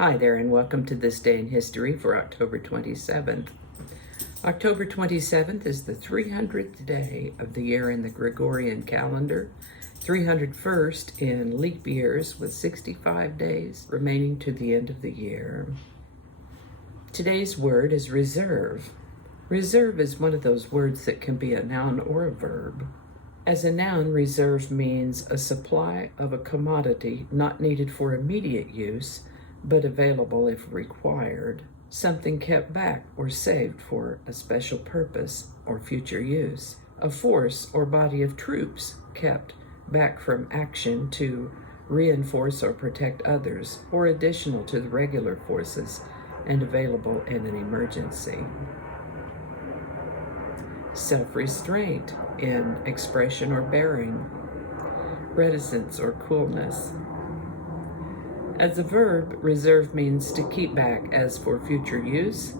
Hi there, and welcome to This Day in History for October 27th. October 27th is the 300th day of the year in the Gregorian calendar, 301st in leap years, with 65 days remaining to the end of the year. Today's word is reserve. Reserve is one of those words that can be a noun or a verb. As a noun, reserve means a supply of a commodity not needed for immediate use, but available if required, something kept back or saved for a special purpose or future use, a force or body of troops kept back from action to reinforce or protect others, or additional to the regular forces and available in an emergency. Self-restraint in expression or bearing, reticence or coolness. As a verb, reserve means to keep back as for future use,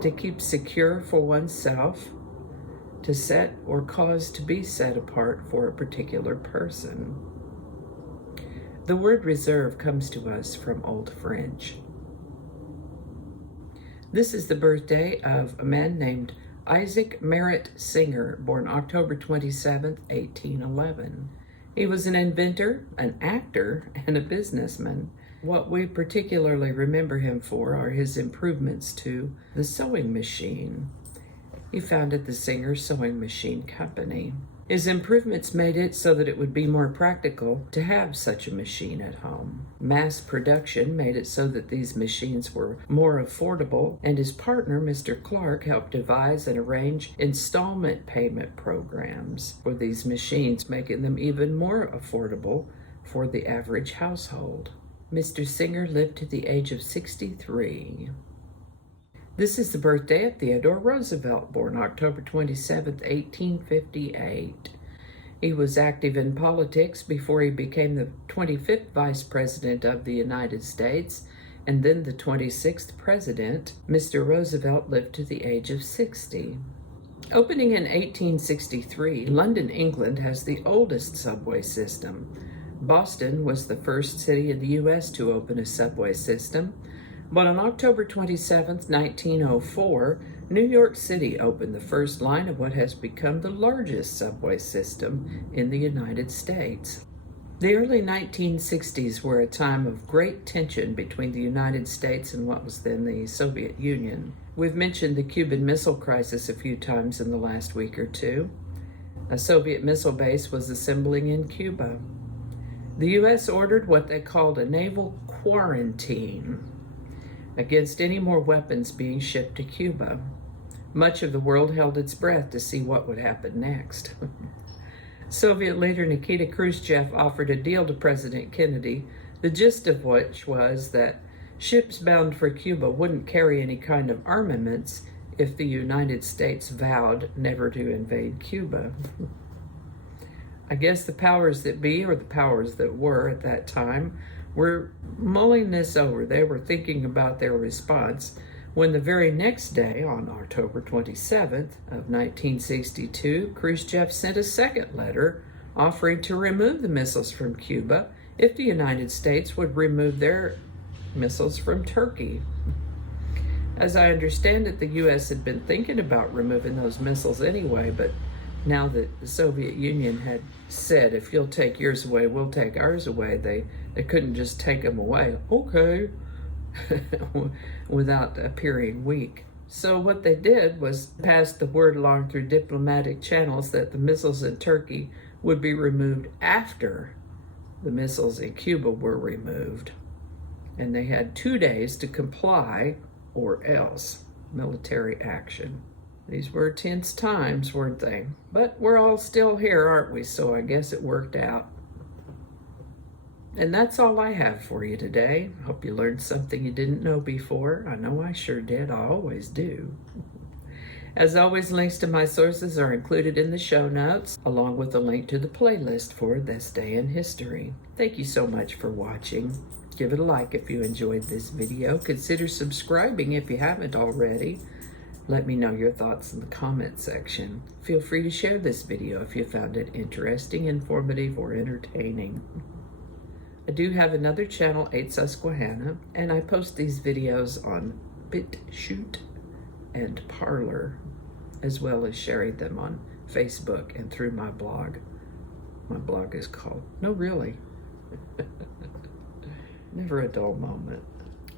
to keep secure for oneself, to set or cause to be set apart for a particular person. The word reserve comes to us from Old French. This is the birthday of a man named Isaac Merritt Singer, born October 27, 1811. He was an inventor, an actor, and a businessman. What we particularly remember him for are his improvements to the sewing machine. He founded the Singer Sewing Machine Company. His improvements made it so that it would be more practical to have such a machine at home. Mass production made it so that these machines were more affordable, and his partner, Mr. Clark, helped devise and arrange installment payment programs for these machines, making them even more affordable for the average household. Mr. Singer lived to the age of 63. This is the birthday of Theodore Roosevelt, born October 27, 1858. He was active in politics before he became the 25th Vice President of the United States and then the 26th President. Mr. Roosevelt lived to the age of 60. Opening in 1863, London, England has the oldest subway system. Boston was the first city in the U.S. to open a subway system, but on October 27, 1904, New York City opened the first line of what has become the largest subway system in the United States. The early 1960s were a time of great tension between the United States and what was then the Soviet Union. We've mentioned the Cuban Missile Crisis a few times in the last week or two. A Soviet missile base was assembling in Cuba. The U.S. ordered what they called a naval quarantine against any more weapons being shipped to Cuba. Much of the world held its breath to see what would happen next. Soviet leader Nikita Khrushchev offered a deal to President Kennedy, the gist of which was that ships bound for Cuba wouldn't carry any kind of armaments if the United States vowed never to invade Cuba. I guess the powers that be, or the powers that were at that time, were mulling this over. They were thinking about their response when the very next day, on October 27th of 1962, Khrushchev sent a second letter offering to remove the missiles from Cuba if the United States would remove their missiles from Turkey. As I understand it, the U.S. had been thinking about removing those missiles anyway, but now that the Soviet Union had said, if you'll take yours away, we'll take ours away, they couldn't just take them away, okay, without appearing weak. So what they did was pass the word along through diplomatic channels that the missiles in Turkey would be removed after the missiles in Cuba were removed. And they had 2 days to comply or else military action. These were tense times, weren't they? But we're all still here, aren't we? So I guess it worked out. And that's all I have for you today. Hope you learned something you didn't know before. I know I sure did. I always do. As always, links to my sources are included in the show notes, along with a link to the playlist for This Day in History. Thank you so much for watching. Give it a like if you enjoyed this video. Consider subscribing if you haven't already. Let me know your thoughts in the comment section. Feel free to share this video if you found it interesting, informative, or entertaining. I do have another channel, 8 Susquehanna, and I post these videos on BitChute and Parler, as well as sharing them on Facebook and through my blog. My blog is called, no really, never a dull moment.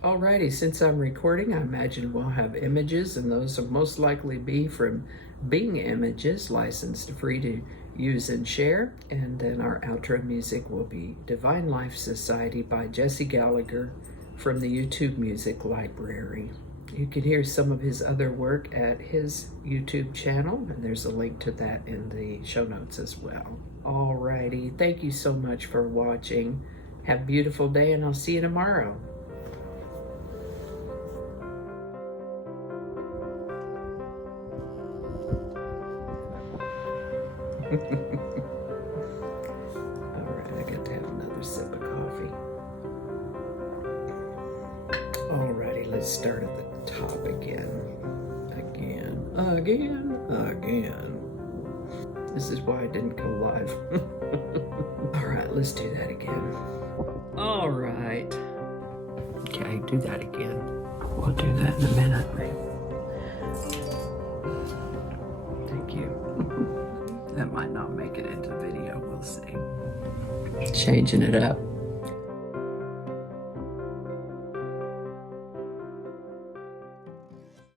Alrighty, since I'm recording, I imagine we'll have images, and those will most likely be from Bing Images, licensed free to use and share. And then our outro music will be Divine Life Society by Jesse Gallagher from the YouTube Music Library. You can hear some of his other work at his YouTube channel, and there's a link to that in the show notes as well. Alrighty, thank you so much for watching. Have a beautiful day, and I'll see you tomorrow. All right, I got to have another sip of coffee. Alrighty, let's start at the top again. Again. This is why I didn't go live. All right, let's do that again. All right. Okay, do that again. We'll do that in a minute. Thank you. That might not make it into the video, we'll see. Changing it up.